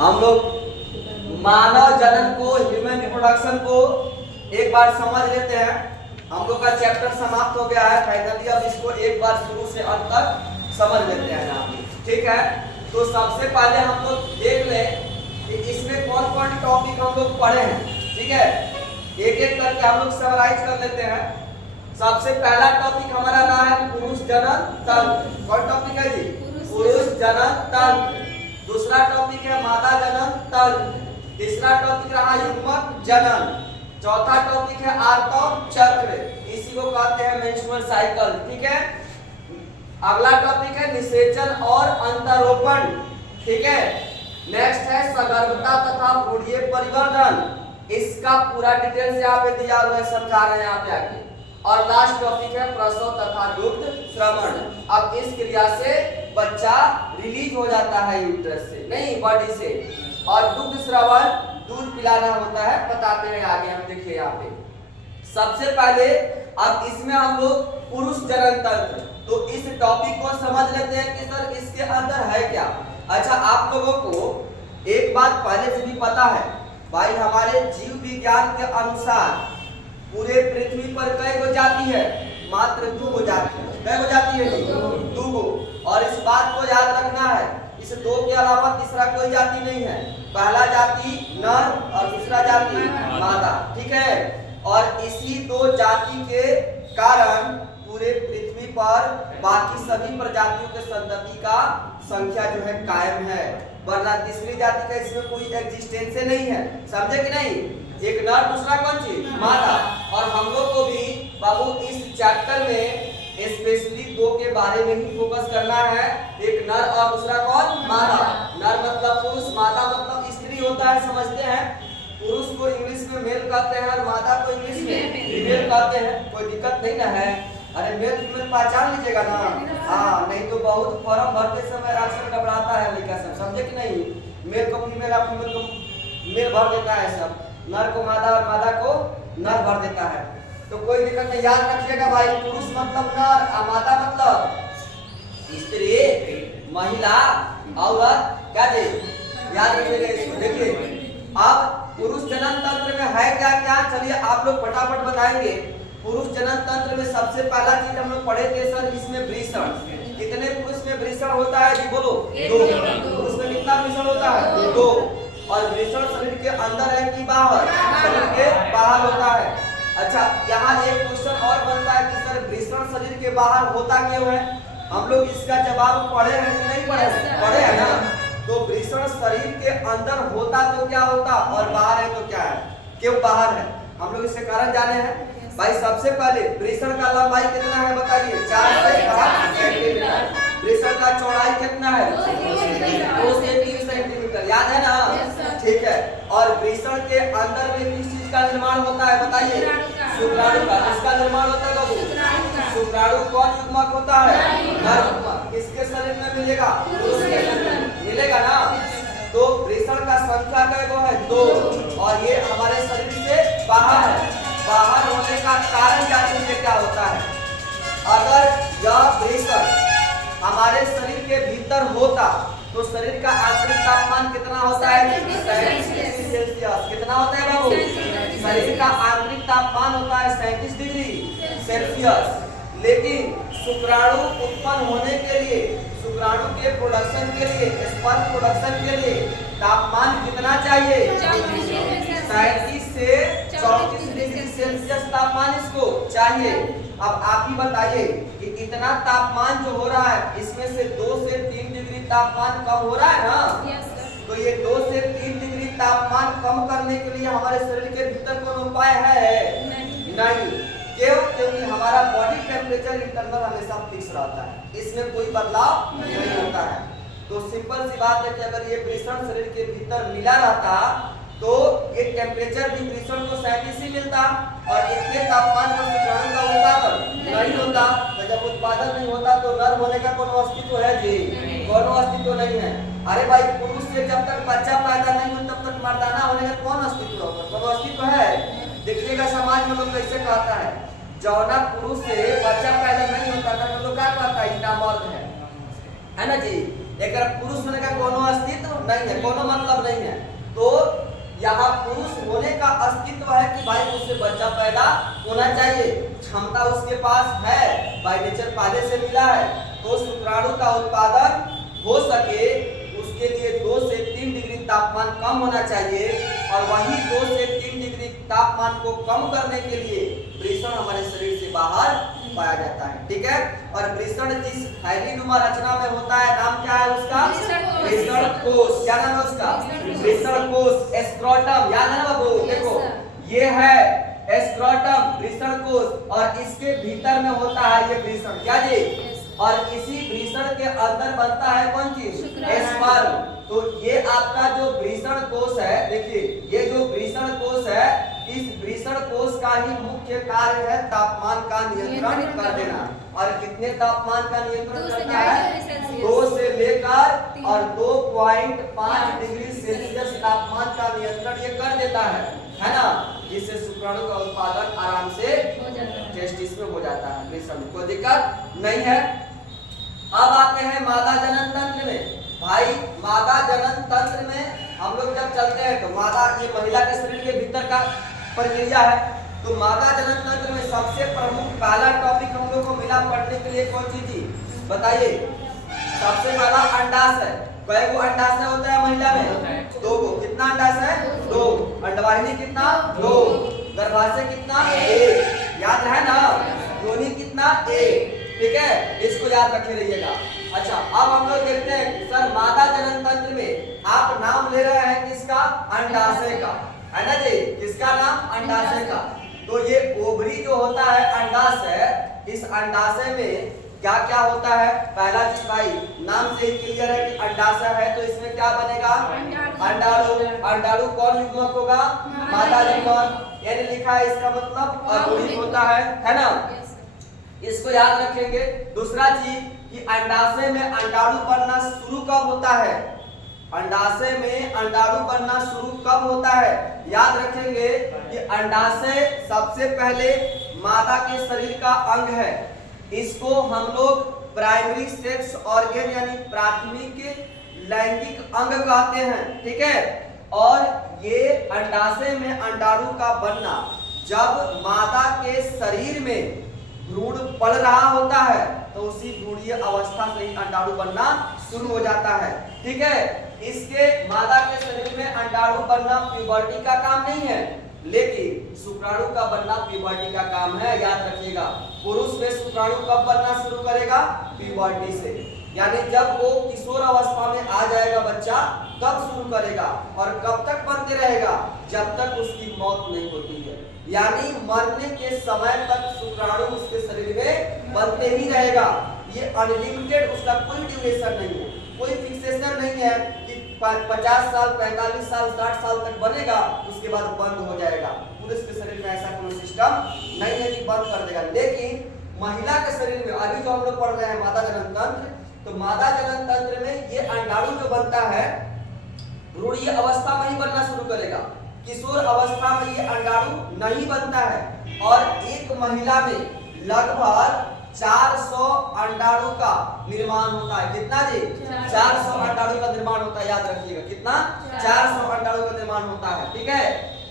हम लोग मानव जनन को, ह्यूमन रिप्रोडक्शन को एक बार समझ लेते हैं। हम लोग का चैप्टर समाप्त हो गया है फाइनली, अब इसको एक बार शुरू से अंत तक समझ लेते हैं यहाँ पे, ठीक है। तो सबसे पहले हम लोग देख लें कि इसमें कौन कौन टॉपिक हम लोग पढ़े हैं, ठीक है। एक एक करके हम लोग समराइज कर लेते हैं। सबसे पहला टॉपिक हमारा रहा है पुरुष जनन तंत्र। कौन टॉपिक है जी? पुरुष जनन तंत्र। दूसरा टॉपिक है मादा जनन तंत्र। तीसरा टॉपिक रहा युग्मक जनन। चौथा टॉपिक है आर्तव चक्र, इसी को कहते हैं मेंस्ट्रुअल साइकिल, ठीक है। अगला टॉपिक है निषेचन और अंतरोपण, ठीक है। नेक्स्ट है सगर्भता तथा भ्रूणीय परिवर्धन, इसका पूरा डिटेल से यहाँ पे दिया हुआ है, समझा रहे हैं यहाँ पे आगे। और लास्ट टॉपिक है प्रसव तथा दुग्ध श्रवण। अब इस क्रिया से बच्चा रिलीज हो जाता है यूट्रस से, नहीं बॉडी से, और दुग्ध श्रवण दूध पिलाना होता है, बताते हैं आगे हम। देखिए यहाँ पे सबसे पहले अब इसमें हम लोग पुरुष जनन तंत्र, तो इस टॉपिक को समझ लेते हैं कि सर इसके अंदर है क्या। अच्छा, आप लोगों को एक बात पहले से भी पता है भाई, हमारे जीव विज्ञान के अनुसार पूरे पृथ्वी पर कई गो जाति है? मात्र 2 गो जाति है। कई गो जाति है जी? 2 गो। और इस बात को याद रखना है, इस 2 के अलावा तीसरा कोई जाति नहीं है। पहला जाति नर और दूसरा जाति मादा, ठीक है। और इसी 2 जाति के कारण पूरे पृथ्वी पर बाकी सभी प्रजातियों के संतति का संख्या जो है कायम है, वरना तीसरी जाति का इसमें कोई एग्जिस्टेंस नहीं है। समझे कि नहीं? एक नर, दूसरा कौन सी? मादा। और हम लोग को भी बाबू इस चैप्टर में स्पेशली 2 के बारे में ही फोकस करना है, एक नर और दूसरा कौन? मादा। नर मतलब पुरुष, मादा मतलब स्त्री होता है, समझते हैं। पुरुष को इंग्लिश में मेल कहते हैं और मादा को इंग्लिश में फीमेल कहते हैं। कोई दिक्कत नहीं ना है? अरे मेल फीमेल पहचान लीजिएगा ना, हाँ, नहीं तो बहुत फॉर्म भरते समय अक्सर घबराता है लड़का सब, समझे कि नहीं? मेल को फीमेल और फीमेल को मेल भर देता है सब, नर को मादा और मादा को नर भर देता है, तो कोई दिक्कत नहीं। याद रखिएगा भाई, पुरुष मतलब नर और मादा मतलब स्त्री, महिला, औरत, क्या जी? याद रखिएगा इसको। देखिए अब पुरुष जनन तंत्र में है क्या क्या, चलिए आप लोग फटाफट बताएंगे। पुरुष जनन तंत्र में सबसे पहला चीज हम लोग पढ़े थे सर, इसमें वृषण। कितने पुरुष में वृषण होता है जी? बोलो। 2। पुरुष में कितना वृषण होता है? 2। और वृषण शरीर के अंदर है कि बाहर? शरीर के बाहर होता है। अच्छा, यहाँ एक क्वेश्चन और बनता है कि सर वृषण शरीर के बाहर होता क्यों है? हम लोग इसका जवाब पढ़े हैं कि नहीं पढ़े? पढ़े है ना। तो वृषण शरीर के अंदर होता तो क्या होता, और बाहर है तो क्या है? क्यों बाहर है? हम लोग इसके कारण जाने हैं भाई। सबसे पहले वृषण का लंबाई कितना है बताइए? 4 से 5 सेंटीमीटर। वृषण का चौड़ाई कितना है? 2 से 3 सेंटीमीटर, याद है ना? ठीक है। और वृषण के अंदर में किस चीज का निर्माण होता है बताइए? शुक्राणु का। किसका निर्माण होता है बाबू? शुक्राणु कौन युग्मक होता है? नर युग्मक। किसके शरीर में मिलेगा? पुरुष के शरीर में मिलेगा ना। तो वृषण का संख्या क्या है? 2। और ये हमारे शरीर से बाहर है। बाहर होने का कारण जानिए क्या होता है? अगर यह वृषण हमारे शरीर के भीतर होता तो शरीर का आंतरिक तापमान कितना होता है? 37 डिग्री सेल्सियस। कितना होता है बाबू? शरीर का आंतरिक तापमान होता है 37 डिग्री सेल्सियस। लेकिन शुक्राणु उत्पन्न होने के लिए, शुक्राणु के प्रोडक्शन के लिए, स्पर्म प्रोडक्शन के लिए तापमान कितना चाहिए? 37 से 34 डिग्री सेल्सियस तापमान इसको चाहिए। अब आप ही बताइए कि इतना तापमान जो हो रहा है, इसमें से 2 से 3 डिग्री तापमान कम हो रहा है ना? तो ये 2 से 3 डिग्री तापमान कम करने के लिए हमारे शरीर के भीतर कोई उपाय है? नहीं। क्यों? क्योंकि हमारा बॉडी टेम्परेचर इंटरनल हमेशा फिक्स रहता है, इसमें कोई बदलाव नहीं होता है। तो सिंपल सी बात है कि अगर ये वृषण शरीर के भीतर मिला रहता तो ये टेम्परेचर भी वृषण को 37 ही मिलता, और इतने तापमान पर शुक्राणु का उत्पादन नहीं होता। तो जब उत्पादन नहीं होता तो नर होने का कोई अस्तित्व है जी? कोई अस्तित्व नहीं है। अरे भाई, पुरुष से जब तक बच्चा पैदा नहीं हो तब तक मर्दाना होने का कौन अस्तित्व होगा? कोई अस्तित्व है? देखिएगा समाज में लोग कैसे कहता है, जौना पुरुष से बच्चा पैदा नहीं होता था तो लोग क्या कहता है? इतना मर्द है ना जी? एक पुरुष होने का कोनो अस्तित्व नहीं है, कोनो मतलब नहीं है। तो यहाँ पुरुष होने का अस्तित्व है कि भाई उससे बच्चा पैदा होना चाहिए, क्षमता उसके पास है, बाय नेचर पहले से मिला है। तो शुक्राणु का उत्पादन हो सके उसके लिए 2 से 3 डिग्री तापमान कम होना चाहिए, और वही 2 से 3 डिग्री तापमान को कम करने के लिए वृषण हमारे शरीर से बाहर पाया जाता है। ठीक है, और वृषण जिस थैलीनुमा रचना में होता है, नाम क्या है उसका? वृषण कोश। क्या नाम है उसका? वृषण कोश, एस्क्रोटम। याद है ना बाबू? देखो ये है एस्क्रोटम, वृषण कोश, और इसके भीतर में होता है ये वृषण। क्या जी? और इसी वृषण के अंदर बनता है कौन चीज? स्पर्म। तो ये आपका जो वृषण कोश है, देखिए ये जो वृषण कोश है, इस वृषण कोश का ही मुख्य कार्य है तापमान का नियंत्रण कर देना। और कितने तापमान का नियंत्रण करता है? 2 से लेकर और 2.5 डिग्री सेल्सियस तापमान का नियंत्रण ये कर देता है ना, जिससे शुक्राणु का उत्पादन आराम से टेस्टिस में हो जाता है, वृषण में कोई दिक्कत नहीं है। अब आते हैं मादा जनन तंत्र में। भाई मादा जनन तंत्र में हम लोग जब चलते हैं तो मादा, ये महिला के शरीर के भीतर का प्रक्रिया है। तो मादा जनन तंत्र में सबसे प्रमुख पहला टॉपिक हम लोग को मिला पढ़ने के लिए कौन सी थी बताइए? सबसे पहला अंडाशय। कई को अंडाशय होता है महिला में? 2 को। कितना अंडाशय? 2। अंडवाहिनी कितना? 2। गर्भाशय कितना? 1। याद है ना? योनि कितना? 1। ठीक है, इसको याद रखे रहिएगा। अच्छा, अब हम लोग देखते हैं सर मादा जनन तंत्र में आप नाम ले रहे हैं किसका? अंडाशय का, है ना जी? किसका नाम? अंडाशय का। तो ये ओवरी जो होता है अंडाशय, इस अंडाशय में क्या क्या होता है? पहला चीज भाई नाम से ही क्लियर है कि अंडाशय है, तो इसमें क्या बनेगा? अंडाणु। अंडाणु कौन युग्मक होगा? मादा युग्मक। यानी लिखा है इसका मतलब अगुणित होता है ना? इसको याद रखेंगे। दूसरा चीज कि अंडाशय में अंडाणु बनना शुरू कब होता है? अंडाशय में अंडाणु बनना शुरू कब होता है? याद रखेंगे कि अंडाशय सबसे पहले मादा के शरीर का अंग है। इसको हम लोग प्राइमरी सेक्स ऑर्गन यानी प्राथमिक लैंगिक अंग कहते हैं। ठीक है, और ये अंडाशय में अंडाणु का बनना जब मादा के शरीर में भ्रूण पल रहा होता है तो उसी भ्रूणीय अवस्था से ही अंडाणु बनना शुरू हो जाता है। ठीक है, इसके मादा के शरीर में अंडाणु बनना प्यूबर्टी का काम नहीं है, लेकिन शुक्राणु का बनना प्यूबर्टी का काम है। याद रखिएगा, पुरुष में शुक्राणु कब बनना शुरू करेगा? प्यूबर्टी से। यानी जब वो किशोर अवस्था में आ जाएगा बच्चा, तब शुरू करेगा। और कब तक बनते रहेगा? जब तक उसकी मौत नहीं होती है। यानी मरने के समय तक शुक्राणु उसके शरीर में बनते ही रहेगा। ये अनलिमिटेड, उसका कोई ड्यूरेशन नहीं है, कोई फिक्सेशन नहीं है कि 50 साल 45 साल 60 साल तक बनेगा उसके बाद बंद हो जाएगा। पुरुष के शरीर में ऐसा कोई सिस्टम नहीं है कि बंद कर देगा। लेकिन महिला के शरीर में अभी जो हम लोग पढ़ रहे हैं मादा जनन तंत्र, तो मादा जनन तंत्र में ये अंडाणु जो बनता है भ्रूणीय अवस्था में ही बनना शुरू करेगा। किशोर अवस्था में ये अंडाणु नहीं बनता है। और एक महिला में लगभग 400 अंडाणु का निर्माण होता है। कितना जी? 400 अंडाणु का निर्माण होता है। याद रखिएगा कितना? 400 अंडाणु का निर्माण होता है। ठीक है,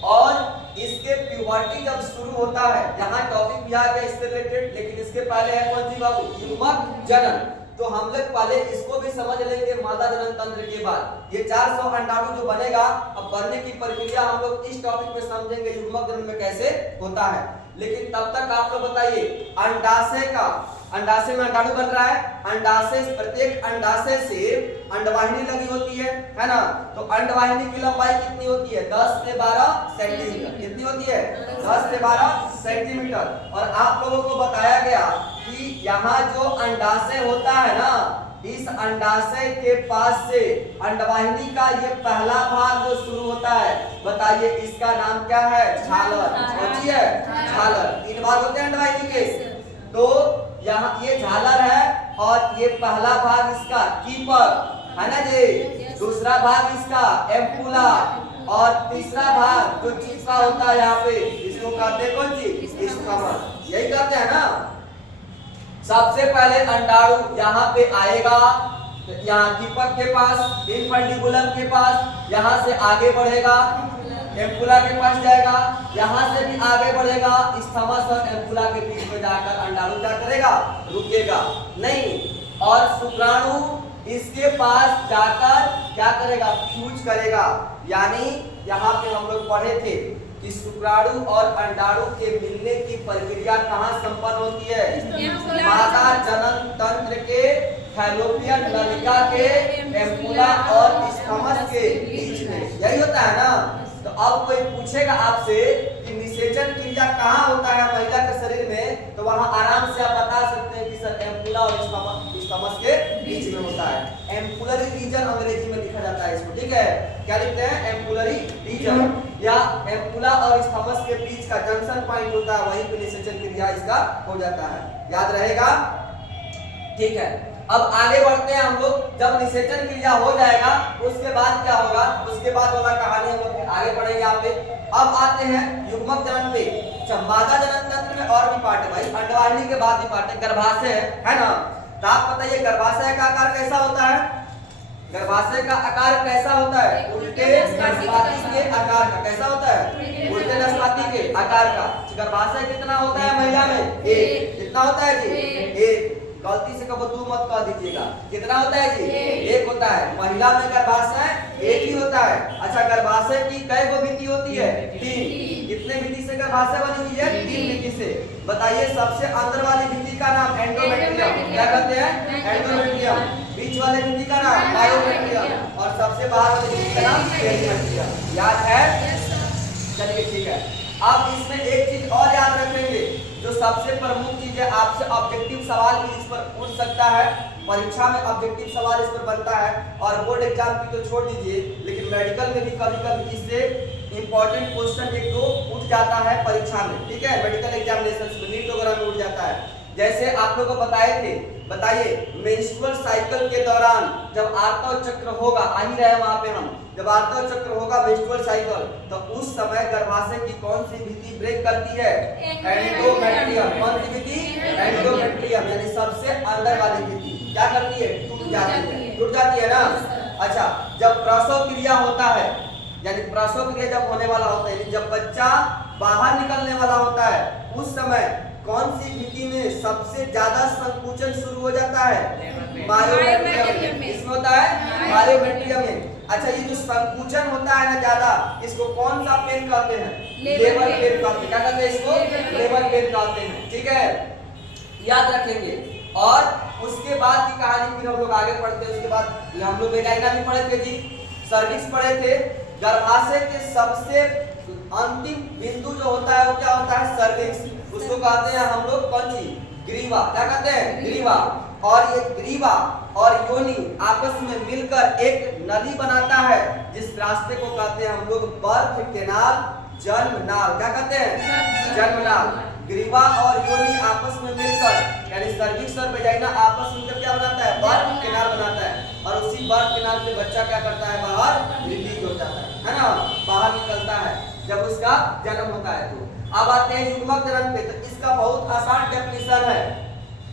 और इसके प्यूबर्टी जब शुरू होता है, यहाँ टॉपिक भी आ गया इससे रिलेटेड, लेकिन इसके पहले है कौन सी बाबू? युग्मक जनन। तो हम लोग पहले इसको भी समझ लेंगे मादा जनन तंत्र के बाद। ये 400 अंडाणु जो बनेगा, अब बनने की प्रक्रिया हम लोग इस टॉपिक में समझेंगे युग्मक जनन में कैसे होता है। लेकिन तब तक आप लोग बताइए अंडाशय का, अंडाशय में अंडाणु बन रहा है। अंडाशय, प्रत्येक अंडाशय से अंडवाहिनी लगी होती है ना? तो अंडवाहिनी की लंबाई कितनी होती है? 10 से 12 सेंटीमीटर। कितनी होती है? 10 से 12 सेंटीमीटर। और आप लोगों को बताया गया कि यहाँ जो अंडाशय होता है ना, इस अंडाशय के पास से अंडवाहिनी का ये पहला भाग जो शुरू होता है, बताइए इसका नाम क्या है? झालर। सोचिए, झालर। 3 भाग होते हैं अंडवाहिनी के। तो यहाँ ये झालर है, और ये पहला भाग इसका कीपर है ना जी। दूसरा भाग इसका एम्पुला, और तीसरा भाग जो चिपका होता है यहाँ पे, इसको कहते हैं कौन चीज? स्टमक। यही कहते हैं ना। सबसे पहले अंडाणु यहाँ पे आएगा, यहाँ दीपक के पास, इनफंडिबुलम के पास, यहाँ से आगे बढ़ेगा, एम्पुला के पास जाएगा, यहाँ से भी आगे बढ़ेगा, स्थमस और एम्पुला के बीच में जाकर अंडाणु क्या करेगा, रुकेगा नहीं। और शुक्राणु इसके पास जाकर क्या करेगा, फ्यूज करेगा। यानी यहाँ पे हम लोग पढ़े थे कि शुक्राणु और अंडाणु के मिलने की प्रक्रिया कहाँ संपन्न होती है, मादा जनन तंत्र के फैलोपियन नलिका के एम्पुला और स्थमस के बीच में, यही होता है ना। तो अब कोई पूछेगा आपसे कि निषेचन क्रिया कहाँ होता है महिला के शरीर में, तो वहां आराम से आप बता सकते हैं कि सर एम्पुला और स्थमस के बीच में होता है। एम्पुलरी रीजन अंग्रेजी में लिखा जाता है इसको, ठीक है। क्या लिखते हैं, एम्पुलरी रीजन, या एम्पुला और स्थमस के बीच का जंक्शन पॉइंट होता है, वहीं पे निषेचन क्रिया इसका हो जाता है, याद रहेगा, ठीक है। अब आगे बढ़ते हैं हम लोग। जब निषेचन क्रिया हो जाएगा उसके बाद क्या होगा, उसके बाद वाला कहानी हम लोग आगे पढ़ेंगे यहाँ पे। अब आते हैं युग्मक जनन पे। मादा जनन तंत्र में और भी पार्ट है भाई, अंडवाहिनी के बाद भी पार्ट है, गर्भाशय है ना। तो आप बताइए गर्भाशय का आकार कैसा होता है, गर्भाशय का आकार कैसा होता है, उल्टे नाशपाती के आकार का। कैसा होता है, उल्टे नाशपाती के आकार का। गर्भाशय कितना होता है महिला में, एक। कितना होता है जी, एक। गलती से कब दो मत कह दीजिएगा, कितना होता है जी, एक होता है। महिला में गर्भाशय एक ही होता है। अच्छा, गर्भाशय की कै गो भित्ति होती है, तीन। कितने भित्ति से गर्भाशय बनी हुई है, तीन भित्ति से। बताइए सबसे अंदर वाली भित्ति का नाम एंडोमेट्रियम, क्या कहते हैं, एंडोमेट्रियम। बीच वाले भित्ति का नाम मायोमेट्रियम, और सबसे बाहर वाली भित्ति का नाम पेरिमेट्रियम। याद है, चलिए ठीक है। अब इसमें एक चीज और याद रखेंगे, जो सबसे प्रमुख चीज है, आपसे ऑब्जेक्टिव सवाल भी इस पर उठ सकता है, परीक्षा में ऑब्जेक्टिव सवाल इस पर बनता है, और बोर्ड एग्जाम की तो छोड़ दीजिए, लेकिन मेडिकल में भी कभी कभी इससे इंपॉर्टेंट क्वेश्चन एक दो उठ जाता है परीक्षा में, ठीक है। मेडिकल एग्जामिनेशन में, नीट वगैरह में उठ जाता है। जैसे आप लोगों को बताए थे, बताइए मेंस्ट्रुअल साइकिल के दौरान जब आर्तव चक्र होगा, आ ही रहे वहां पे हम, जब आर्तव चक्र होगा मेंस्ट्रुअल साइकिल, तो उस समय गर्भाशय की कौन सी भित्ति ब्रेक करती है, एंडोमेट्रियम। कौन सी भित्ति, एंडोमेट्रियम, यानी सबसे अंदर वाली भित्ति क्या करती है, टूट जाती है, टूट जाती है ना। अच्छा, जब प्रसव क्रिया होता है, यानी प्रसव क्रिया जब होने वाला होता है, जब बच्चा बाहर निकलने वाला होता है, उस समय कौन सी भित्ति में सबसे ज्यादा संकुचन शुरू हो जाता है, मायोमेट्रियम। इसमें होता है मायोमेट्रियम में। अच्छा, ये जो संकुचन होता है ना ज्यादा, इसको कौन सा पेन कहते हैं, लेबर पेन कहते हैं। क्या कहते हैं इसको, लेबर पेन कहते हैं, ठीक है, याद रखेंगे। और उसके बाद की कहानी फिर हम लोग आगे पढ़ते हैं। उसके बाद हम लोग वेजाइना भी पढ़े थे जी, सर्विक्स पढ़े थे। गर्भाशय के सबसे अंतिम बिंदु जो होता है वो क्या होता है, सर्विक्स। उसको कहते हैं हम लोग कौन सी, ग्रीवा। क्या कहते हैं, ग्रीवा। और ये ग्रीवा और योनि आपस में मिलकर एक नली बनाता है, जिस रास्ते को कहते हैं हम लोग बर्थ कैनाल, जन्म नाल। क्या कहते हैं, जन्म नाल। ग्रीवा और योनि आपस में मिलकर, यानी सर्विक्स और वेजाइना आपस में मिलकर क्या बनाता है, बर्थ कैनाल बनाता है। और उसी बर्थ कैनाल से बच्चा क्या करता है, बाहर रिलीज हो जाता है ना, बाहर निकलता है जब उसका जन्म होता है। तो अब आते हैं युग्मक जनन पे। तो इसका बहुत आसान डेफिनेशन है,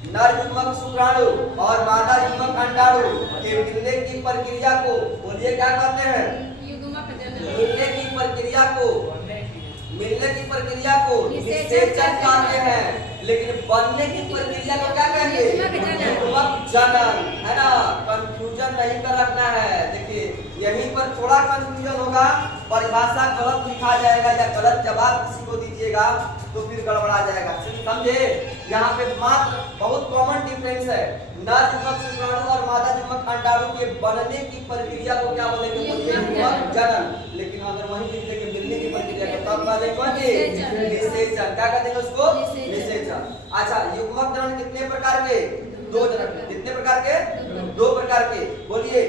नर युग्मक शुक्राणु और मादा युग्मक अंडाणु के मिलने की प्रक्रिया को, बोलिए क्या कहते हैं, मिलने की प्रक्रिया को, मिलने की प्रक्रिया को निषेचन कहते हैं। लेकिन बनने की प्रक्रिया को क्या कहेंगे, युग्मक जनन, है ना। कंफ्यूजन नहीं कर रखना है। देखिए यहीं पर थोड़ा कंफ्यूजन होगा, परिभाषा गलत लिखा जाएगा या गलत जवाब किसी को दीजिएगा तो फिर गड़बड़ा जाएगा, समझे। यहाँ पे मात्र बहुत कॉमन डिफरेंस है, नर युग्मक शुक्राणु और मादा युग्मक अंडाणु के बनने की प्रक्रिया को क्या बोलेंगे, युग्मक जनन। लेकिन अगर वहीं लिख देंगे मिलने की प्रक्रिया को, तब बोलेंगे निषेचन। क्या कहते हैं उसको, निषेचन। अच्छा, युग्मक जनन कितने प्रकार के, दो जनन। कितने प्रकार के, दो प्रकार के, बोलिए।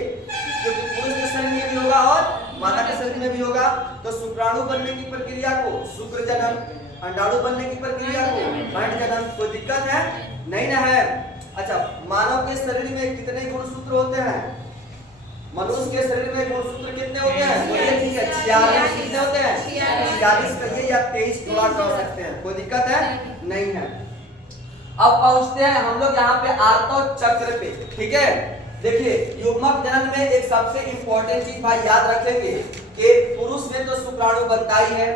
क्योंकि पुरुष के शरीर में भी होगा और मादा के शरीर में भी होगा। तो शुक्राणु बनने की प्रक्रिया को शुक्र जनन, अंडाणु बनने की प्रक्रिया को अंड जनन। कोई दिक्कत है, नहीं ना है। अच्छा, मानव के शरीर में कितने गुणसूत्र होते हैं, मनुष्य के शरीर में गुणसूत्र कितने होते हैं, बोलिए ठीक है, 46। कितने होते हैं, 46 कहिए या 23 जोड़ा कर सकते हैं, कोई दिक्कत है, नहीं है। अब पहुंचते हैं हम लोग यहाँ पे आर्तव चक्र पे, ठीक है। देखिए युग्मक जनन में एक सबसे इंपॉर्टेंट चीज भाई याद रखेंगे कि पुरुष में तो शुक्राणु बनता ही है।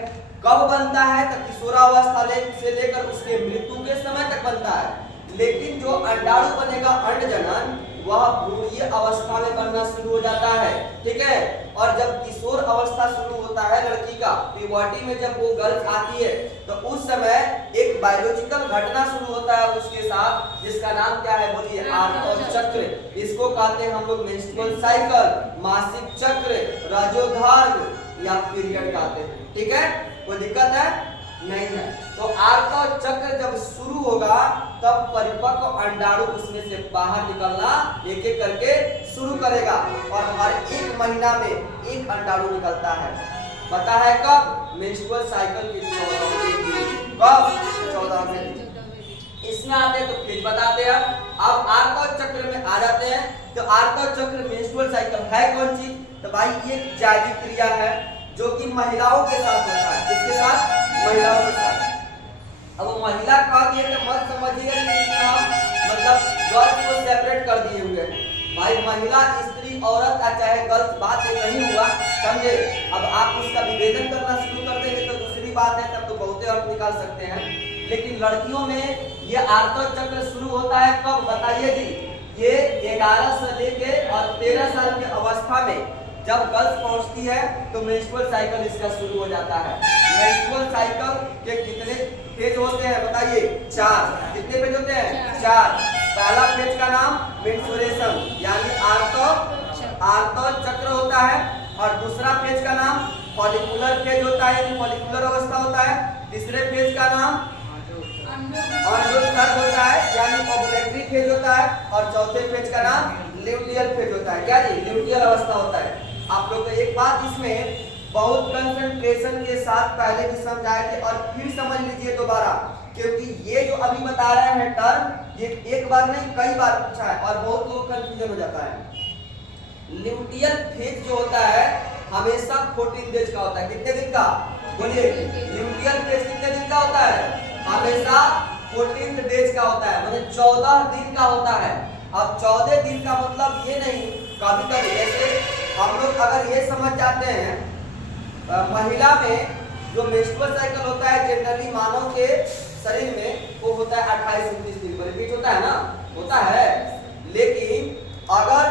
कब बनता है? तो किशोरावस्था से लेकर उसके मृत्यु के समय तक बनता है। लेकिन जो अंडाणु बनेगा अंड जनन वह भ्रूणीय अवस्था में बनना शुरू हो जाता है, ठीक है। और जब किशोर अवस्था शुरू होता है लड़की का, प्यूबर्टी में जब वो गर्ल्स आती है तो उस समय एक बायोलॉजिकल घटना शुरू होता है उसके साथ, जिसका नाम क्या है बोलिए? आर्तव चक्र। इसको कहते हैं हम लोग मेंस्ट्रुअल साइकिल, मासिक चक्र, रजोधर्म या पीरियड कहते हैं, ठीक है। कोई दिक्कत है? नहीं है। तो आर्तव चक्र जब शुरू होगा तब परिपक्व अंडाणु उसमें से बाहर निकलना एक एक करके शुरू करेगा और हर एक महीना में एक अंडाणु निकलता है। पता है कब? मेंस्ट्रुअल साइकिल की 14वें दिन। कब? 14वें दिन। इसमें आते हैं तो फेज बताते हैं। अब आर्तव चक्र में आ जाते हैं। तो आर्तव चक्र मेंस्ट्रुअल साइकिल है कौन चीज? तो भाई ये जैविक क्रिया है जो कि महिलाओं के साथ होता है। किसके साथ? महिलाओं के साथ। अब महिला कह दिए तो मत समझिएगा कि हम मतलब गर्ल्स को सेपरेट कर दिए हुए हैं। भाई महिला, स्त्री, औरत चाहे गर्ल्स बात ये नहीं हुआ, समझे। अब आप उसका विभेदन करना शुरू कर देंगे तो दूसरी बात है, तब तो बहुते अर्थ निकाल सकते हैं। लेकिन लड़कियों में ये आर्तव चक्र शुरू होता है कब बताइए जी? ये 11 से लेके और 13 साल की अवस्था में जब गर्ल्स पहुंचती है तो मेंस्ट्रुअल साइकिल इसका शुरू हो जाता है। मेंस्ट्रुअल साइकिल के कितने फेज होते हैं बताइए? 4। कितने फेज होते हैं? 4। पहला फेज का नाम मेंस्ट्रुएशन यानी आर्तव चक्र होता है और दूसरा फेज का नाम फॉलिकुलर फेज होता है यानी फॉलिकुलर अवस्था होता है। तीसरे फेज का नाम अंडोत्सर्ग होता है यानी ओवुलेटरी फेज होता है और चौथे फेज का नाम ल्यूटियल फेज होता है। क्या जी? ल्यूटियल अवस्था होता है। आप लोग को एक बात इसमें बहुत कंसंट्रेशन के साथ पहले भी समझाए थे और फिर समझ लीजिए दोबारा, क्योंकि ये जो अभी बता रहे हैं टर्म ये एक बार नहीं कई बार पूछा है और बहुत लोग कंफ्यूजन हो जाता है। ल्यूटियल फेज जो होता है हमेशा 14 डेज का होता है। कितने दिन का? बोलिए। ल्यूटियल फेज कितने दिन का होता है? हमेशा 14 डेज का होता है, मतलब 14 दिन का होता है। अब 14 दिन का मतलब ये नहीं, कभी कभी जैसे हम लोग अगर ये समझ जाते हैं महिला में जो मेंस्ट्रुअल साइकिल होता है जनरली मानव के शरीर में वो होता है 28-29 दिन पर रिपीट होता है ना, होता है। लेकिन अगर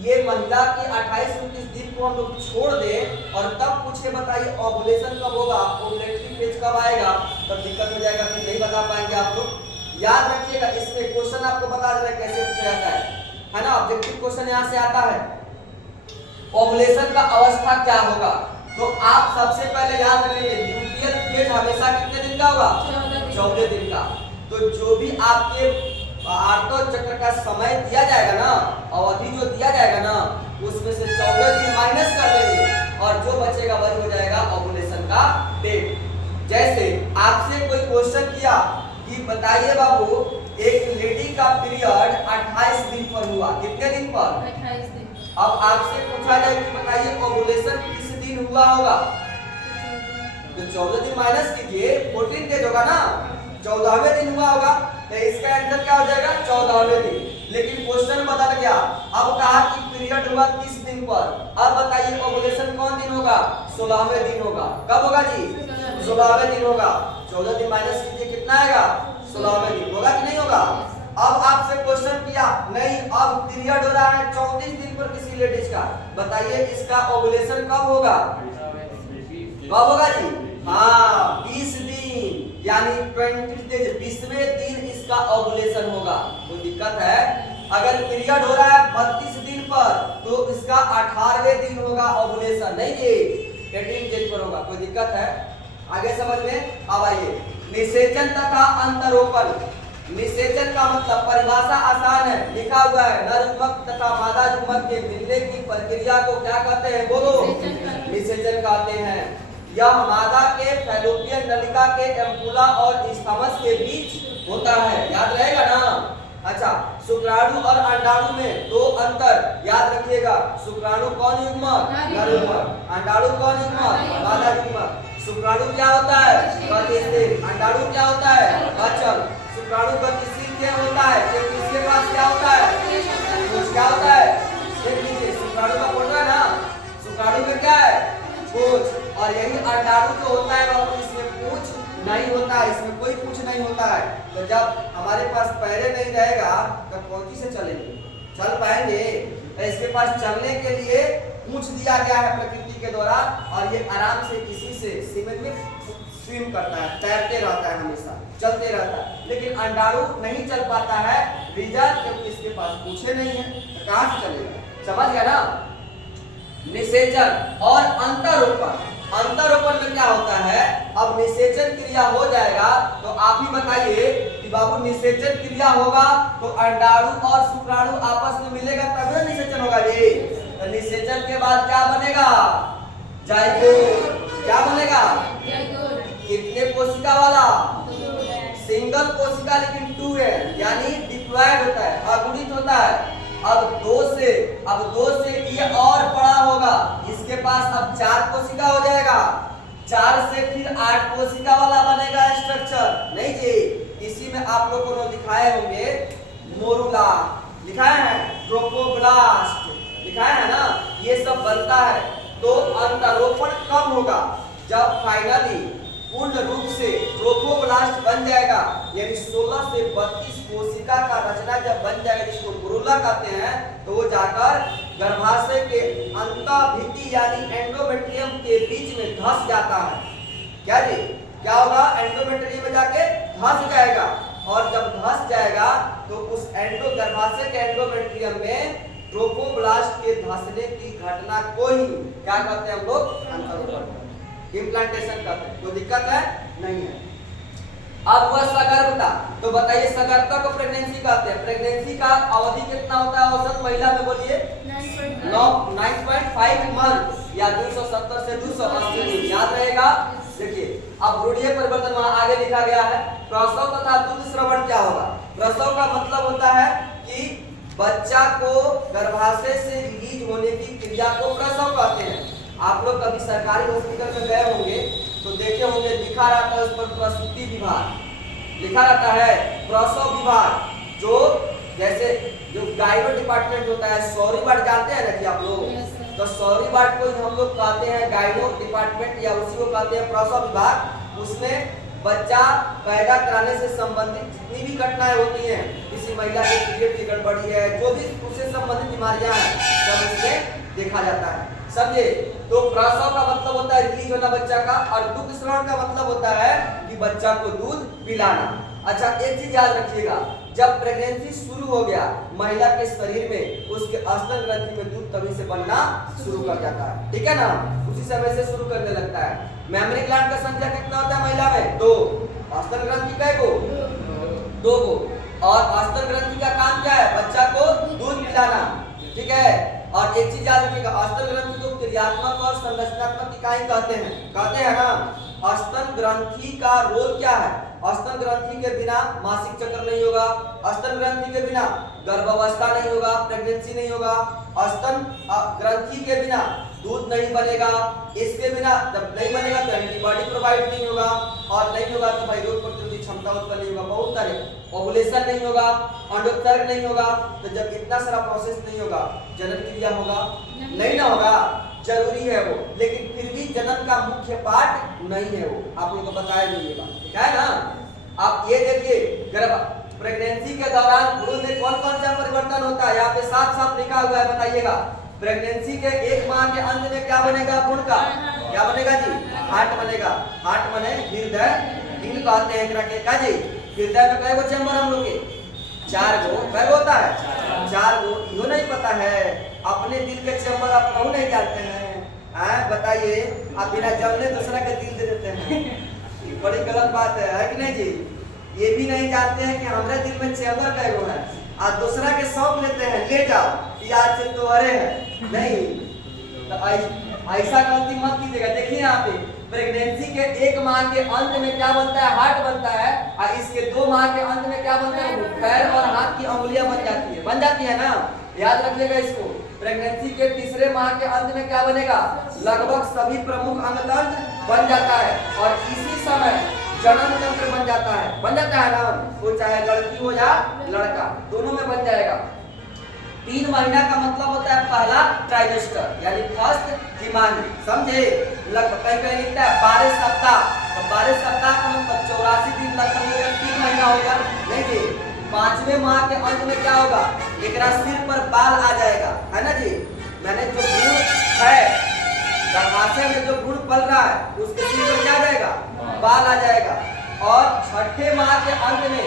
ये महिला की 28-29 दिन को हम लोग छोड़ दें और तब पूछे बताइए ओवुलेशन कब होगा, ओवुलेटरी फेज कब आएगा, तब दिक्कत हो जाएगा, फिर नहीं बता पाएंगे आप लोग। याद रखिएगा, इसमें क्वेश्चन आपको बता दे रहा है कैसे पूछा जाता है ना। ऑब्जेक्टिव क्वेश्चन यहाँ से आता है ओवुलेशन का अवस्था क्या होगा, तो आप सबसे पहले याद रखेंगे ल्यूटियल फेज हमेशा कितने दिन का होगा? 14 दिन का। तो जो भी आपके आर्तव चक्र का समय दिया जाएगा ना, अवधि जो दिया जाएगा ना, उसमें से 14 दिन माइनस कर देंगे और जो बचेगा वही हो जाएगा ओवुलेशन का डेट। जैसे आपसे कोई क्वेश्चन किया कि बताइए बाबू एक लेडी का पीरियड 28 दिन पर हुआ, कितने दिन पर? 28 दिन। अब आपसे पूछा जाए कि बताइए ओवुलेशन किस दिन हुआ होगा, तो 14 दिन माइनस कीजिए, 14 डेज होगा ना, 14वें दिन हुआ होगा, तो इसका आंसर क्या हो जाएगा? 14वें दिन। लेकिन क्वेश्चन बदल गया, अब कहा कि पीरियड हुआ किस दिन पर, अब बताइए ओवुलेशन कौन दिन होगा? 16वें दिन होगा। कब होगा जी? 16वें दिन होगा। 14 दिन माइनस कीजिए, कितना आएगा? 16वें दिन। होगा कि नहीं होगा? अब आपसे क्वेश्चन किया नहीं, अब पीरियड हो रहा है 34 दिन पर किसी लेडीज का, बताइए इसका ओवुलेशन कब होगा? कब होगा जी? हाँ 20 दिन यानी 20 डेज, 20वें दिन इसका ओवुलेशन होगा। कोई दिक्कत है? अगर पीरियड हो रहा है 32 दिन पर तो इसका 18वें दिन होगा ओवुलेशन, नहीं जी 18 डेज पर होगा। कोई दिक्कत है? आगे समझ में अब आइए। निषेचन तथा अंतरोपण। निषेचन का मतलब परिभाषा आसान है, लिखा हुआ है नर युग्मक तथा मादा युग्मक के मिलने की प्रक्रिया को क्या कहते हैं? बोलो। निषेचन कहते हैं। यह मादा के फैलोपियन नलिका के एम्पुला और स्थमस के बीच होता है, याद रहेगा ना। अच्छा, शुक्राणु और अंडाणु में दो अंतर याद रखिएगा। शुक्राणु कौन युग्मक? नर युग्मक। अंडाणु कौन युग्मक? मादा युग्मक। शुक्राणु क्या होता है? गतिशील। अंडाणु क्या होता है? अचल। शुक्राणु गतिशील क्यों होता है? क्योंकि इसके पास क्या होता है? पूंछ क्या होता है? देख लीजिए शुक्राणु का फोटो है ना, शुक्राणु में क्या है? पूंछ। और यही अंडाणु जो होता है वो इसमें पूंछ नहीं होता है, इसमें कोई पूंछ नहीं होता है। तो जब हमारे पास पैरे नहीं रहेगा तो कौन से चलेंगे? चल पाएंगे? तो इसके पास चलने के लिए पूंछ दिया गया है प्रकृति के द्वारा, और ये आराम से इसी से सीमेंट में स्विम करता है, तैरते रहता है, हमेशा चलते रहता है। लेकिन अंडाणु नहीं चल पाता है, रीजन क्योंकि इसके पास पूंछे नहीं है, तो कहां से चलेगा? समझ गया ना? निषेचन और अंतरोपण। अंतरोपण में क्या होता है? अब निषेचन क्रिया हो जाएगा तो आप ही बताइए कि बाबू निषेचन क्रिया होगा तो अंडाणु और शुक्राणु आपस में मिलेगा तब ना निषेचन होगा जी। तो निषेचन के बाद क्या बनेगा? जाइगोट। क्या बनेगा? कितने कोशिका वाला? सिंगल कोशिका लेकिन 2 है, यानी डिप्लॉयड होता है, अगुणित होता है। अब दो से ये और बड़ा होगा, इसके पास अब 4 कोशिका हो जाएगा, 4 से फिर 8 कोशिका वाला बनेगा स्ट्रक्चर। नहीं जी, इसी में आप लोगों को दिखाए होंगे मोरुला लिखाया है, ट्रोफोब्लास्ट लिखाया है ना, ये सब बनता है। तो अंतरोपण कब होगा? जब फाइनली पूर्ण रूप से ट्रोफोब्लास्ट बन जाएगा, यानी 16 से 32 कोशिका का रचना जब बन जाएगा, जिसको मोरुला कहते हैं, तो वो जाकर गर्भाशय के अंतःभित्ति यानी एंडोमेट्रियम के बीच में धंस जाता है। क्या जी? क्या होगा? एंडोमेट्रियम में जाके धंस जाएगा, और जब धंस जाएगा तो उस गर्भाशय के एंडोमेट्रियम में ट्रोफोब्लास्ट के धंसने की घटना को ही क्या कहते हैं हम लोग? अंतरोपण, इम्प्लांटेशन करते हैं। कोई दिक्कत है? नहीं है। अब वह सगर्भता, तो बताइए सगर्भता को प्रेगनेंसी कहते हैं। प्रेगनेंसी का अवधि कितना होता है औसत महिला में? बोलिए 9.5 मंथ या 270 से 280 दिन, याद रहेगा। देखिए अब रूढ़िय परिवर्तन वहां आगे लिखा गया है। प्रसव तथा दूध श्रवण क्या होगा? प्रसव का मतलब होता है कि बच्चा को गर्भाशय से रिलीज होने की क्रिया को प्रसव कहते हैं। आप लोग कभी सरकारी हॉस्पिटल में गए होंगे तो देखे होंगे लिखा रहता है उस पर प्रसूति विभाग, लिखा रहता है प्रसव विभाग। जो जैसे जो गायनो डिपार्टमेंट होता है, सॉरी वार्ड जानते हैं ना कि आप लोग, तो सॉरी वार्ड को हम लोग कहते हैं गायनो डिपार्टमेंट, या उसी को कहते हैं प्रसव विभाग। उसमें बच्चा पैदा कराने से संबंधित जितनी भी घटनाएं होती हैं, किसी महिला के पीरियड की गड़बड़ी है, जो भी उससे संबंधित बीमारियां हैं, सब उसमें देखा जाता है। समझे? तो प्रसव का मतलब होता है रिलीज होना बच्चा का, और दूध श्रवण का मतलब होता है कि बच्चा को दूध पिलाना। अच्छा एक चीज याद रखिएगा, जब प्रेगनेंसी शुरू हो गया महिला के शरीर में, उसके स्तन ग्रंथि में दूध तभी से बनना शुरू कर जाता है, ठीक है ना? उसी समय से शुरू करने लगता है। मेमोरी ग्लैंड का संख्या कितना होता है महिला में? 2। स्तन ग्रंथि का 2 गो। और स्तन ग्रंथि का काम क्या है? बच्चा को दूध पिलाना, ठीक है। और एक चीज याद रखिएगा, स्तन ग्रंथि को क्रियात्मक और संरचनात्मक इकाई कहते हैं ना। स्तन ग्रंथि का रोल क्या है? स्तन ग्रंथि के बिना मासिक चक्र नहीं होगा, स्तन ग्रंथि के बिना गर्भावस्था नहीं होगा, प्रेगनेंसी नहीं होगा, स्तन ग्रंथि के बिना दूध नहीं बनेगा, इसके बिना जब नहीं बनेगा तो एंटीबॉडी प्रोवाइड नहीं होगा, और नहीं होगा तो भाई रोग प्रतिरोधी क्षमता उत्पन्न नहीं होगा, बहुत सारे ओवुलेशन नहीं होगा, अंडोत्सर्ग नहीं होगा। तो जब इतना सारा प्रोसेस नहीं होगा, जनन क्रिया होगा? नहीं ना होगा, जरूरी है वो, लेकिन फिर भी जनन का मुख्य पार्ट नहीं है वो, आप लोगों को बताया नहीं बात, ठीक है ना? आप ये देखिए प्रेगनेंसी के दौरान भ्रूण में कौन कौन सा परिवर्तन होता है, यहाँ पे साफ साफ लिखा हुआ है, बताइएगा। प्रेगनेंसी के 1 माह के अंत में क्या बनेगा? भ्रूण का क्या बनेगा जी? हार्ट बनेगा। हार्ट बने हृदय, दिल कहते हैं एकरा के का जी। हृदय में कई गो चैम्बर हम लोग के? 4 गो। कई गो होता है? 4 गो। यो नहीं पता है? अपने दिल के चैम्बर आप कहूँ नहीं जानते हैं? बताइए, आप बिना जमने दूसरा के दिल दे देते हैं, बड़ी गलत बात है कि नहीं जी? ये भी नहीं जानते हैं कि हमारे दिल में चैम्बर कई गो है, आज दूसरा के सौंप लेते हैं, ले जाओ याद से तो अरे है नहीं। तो ऐसा गलती मत कीजिएगा। देखिए यहाँ पे प्रेगनेंसी के 1 माह के अंत में क्या बनता है? हार्ट बनता है, और इसके 2 माह के अंत में क्या बनता है? पैर और हाथ की अंगुलियां बन जाती है ना, याद रखिएगा इसको। प्रेगनेंसी के 3रे माह के अंत में क्या बनेगा? लगभग सभी प्रमुख अंग तंत्र बन जाता है, और इसी समय जनन तंत्र बन जाता है ना, वो चाहे लड़की हो या लड़का, दोनों में बन जाएगा। 3 महीना का मतलब होता है पहला ट्राइमेस्टर यानी फर्स्ट तिमाही, समझे। लगभग कहीं कहीं लिखता है 12 सप्ताह, तो 12 सप्ताह का मतलब 84 दिन लगभग हो गया, 3 महीना हो गया। नहीं जी, 5वें माह के अंत में क्या होगा, एक सिर पर बाल आ जाएगा, है ना जी। मैंने जो भ्रूण है, गर्भाशय में जो भ्रूण पल रहा है उसके सिर पर क्या आ जाएगा, बाल आ जाएगा। और 6ठे माह के अंत में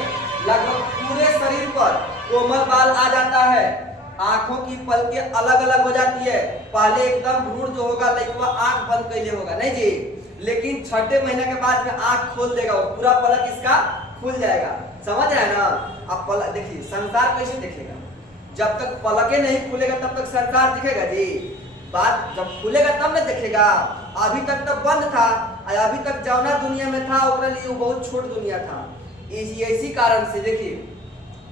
लगभग पूरे शरीर पर कोमल बाल आ जाता है। आंखों की पलकें अलग अलग हो जाती है। पहले एकदम भ्रूण जो होगा लड़का आंख बंद कैले होगा, नहीं जी, लेकिन 6ठे महीने के बाद में आंख खोल देगा, वो पूरा पलक इसका खुल जाएगा। समझ रहे हैं ना। अब पलक देखिए, संसार कैसे दिखेगा, जब तक पलके नहीं खुलेगा तब तक संसार दिखेगा जी। बात जब खुलेगा तब न दिखेगा। अभी तक तो बंद था, अभी तक जौना दुनिया में था ओकरा लिए वो बहुत छोट दुनिया था। इसी कारण से देखिए,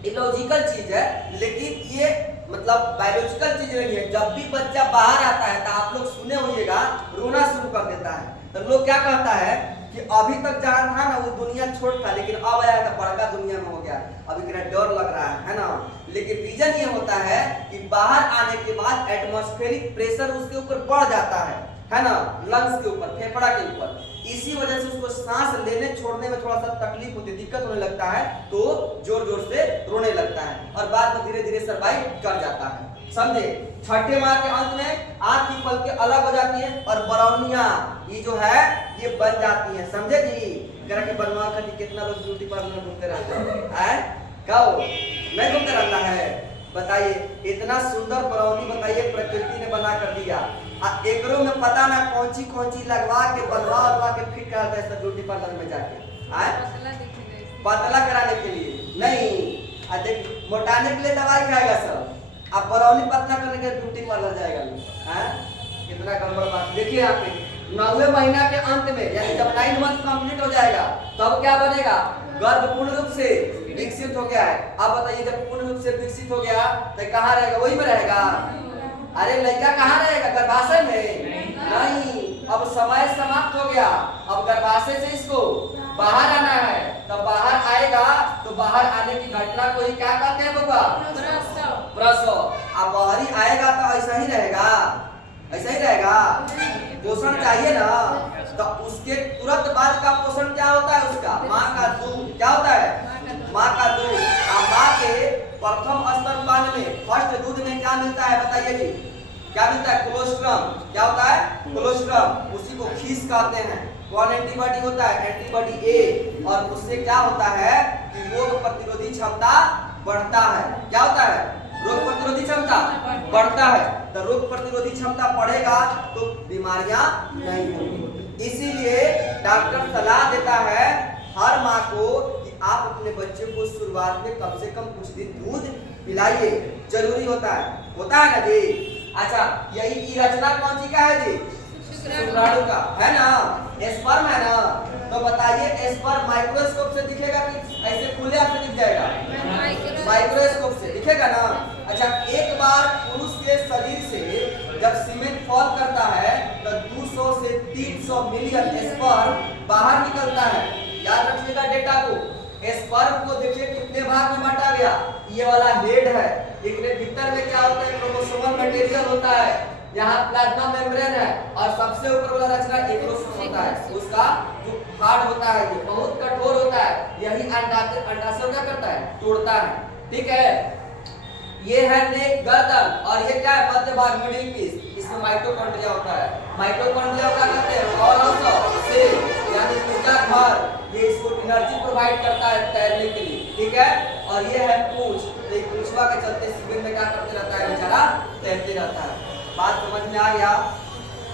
ये लॉजिकल चीज है, लेकिन ये मतलब बायोलॉजिकल चीज नहीं है। जब भी बच्चा बाहर आता है तो आप लोग सुने होइएगा रोना शुरू कर देता है, तो लोग क्या कहता है कि अभी तक जहाँ था ना वो दुनिया छोट था, लेकिन अब आया तो बड़का दुनिया में हो गया, अभी कितना डर लग रहा है ना। लेकिन रीजन ये होता है कि बाहर आने के बाद एटमॉस्फेरिक प्रेशर उसके ऊपर बढ़ जाता है ना, लंग्स के ऊपर, फेफड़ा के ऊपर। इसी वजह से उसको सांस लेने छोड़ने में थोड़ा सा तकलीफ होती है, दिक्कत होने लगता है, तो जोर जोर से रोने लगता है और बाद में धीरे धीरे सर्वाइव कर जाता है, समझे। 6ठे माह के अंत में आंख की पलकें अलग हो जाती है और बरौनियां ये जो है ये बन जाती है, समझे जी। करा के बनवा कर कितना लोग ब्यूटी पार्लर में घूमते रहते हैं, कहो नहीं घूमते रहता है। बताइए, इतना सुंदर बरौनी बताइए प्रकृति ने बना कर दिया, एकरों में पता ना कौन सी लगवा के बनवा के फिट कर देता है ब्यूटी पार्लर में जाके, पतला कराने के लिए नहीं। देख, मोटाने के लिए दवाई खाएगा सब, अब बरौनी पतला करने के ब्यूटी पार्लर जाएगा लोग, कितना गड़बड़ बात। देखिए यहाँ पे 9वें महीना के अंत में यानी जब 9 मंथ कंप्लीट हो जाएगा तब क्या बनेगा, गर्भ पूर्ण रूप से विकसित हो गया है। अब बताइए, जब पूर्ण रूप से विकसित हो गया तो कहाँ रहेगा, वही में रहेगा। अरे लड़का कहाँ रहेगा, गर्भाशय में नहीं। अब समय समाप्त हो गया, अब गर्भाशय से इसको बाहर आना है, तब बाहर आएगा तो बाहर आने की घटना को ही क्या कहते हैं बबुआ, प्रसव। अब बाहरी आएगा तो ऐसा ही रहेगा, ऐसा ही रहेगा, पोषण चाहिए ना। तो उसके तुरंत बाद का पोषण क्या होता है, उसका माँ का दूध क्या होता है, माँ का दूध। माँ के प्रथम स्तनपान में फर्स्ट दूध में क्या मिलता है बताइए जी, क्या मिलता है, कोलोस्ट्रम। क्या होता है, कोलोस्ट्रम। उसी को खीस कहते हैं। कौन एंटीबॉडी होता है, एंटीबॉडी ए, और उससे क्या होता है कि रोग प्रतिरोधी क्षमता बढ़ता है। क्या होता है, रोग प्रतिरोधी क्षमता बढ़ता है। तो रोग प्रतिरोधी क्षमता बढ़ेगा तो बीमारियां नहीं होंगी। इसीलिए डॉक्टर सलाह देता है हर माँ को कि आप अपने बच्चे को शुरुआत में कम से कम कुछ दिन दूध पिलाइए, जरूरी होता है ना जी। अच्छा, यही की रचना कौन सी का है जी, शुक्राणु का है ना, स्पर्म है ना। तो बताइए, स्पर्म माइक्रोस्कोप से दिखेगा कि ऐसे खुले हाथ में दिख जाएगा, माइक्रोस्कोप से दिखेगा ना। अच्छा, एक बार पुरुष के शरीर से जब सीमेन फॉल करता है तो 200 से 300 मिलियन स्पर्म बाहर निकलता है। याद रखिएगा डेटा को। स्पर्म को देखिए कितने भाग में बांटा गया, ये वाला हेड है, इसके भीतर में क्या होता है, क्रोमोसोमल मटेरियल होता है, यहाँ प्लाज्मा मेम्ब्रेन है, और सबसे ऊपर वाला रचना एंडोसोम होता है। उसका जो हार्ड होता है ये बहुत कठोर होता है, यही अंडाशय क्या करता है, तोड़ता है। ठीक है, ये है नेक, गर्दन, और ये क्या है, मध्य भाग, मिडिल पीस। इसमें माइटोकॉन्ड्रिया होता है। माइटोकॉन्ड्रिया क्या करते हैं, और ऑल्सो सेल यानी ऊर्जा घर, ये इसको एनर्जी प्रोवाइड करता है तैरने के लिए। ठीक है, और ये है पूंछ, तो ये पूंछवा के चलते शिविर में क्या करते रहता है, बेचारा तैरते रहता है। बात समझ में आ गया,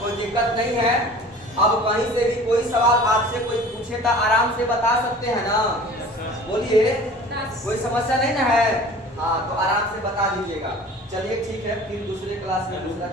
कोई दिक्कत नहीं है। अब कहीं से भी कोई सवाल आपसे कोई पूछे तो आराम से बता सकते हैं ना, बोलिए, कोई समस्या नहीं ना है। हाँ, तो आराम से बता दीजिएगा। चलिए ठीक है, फिर दूसरे क्लास में दूसरा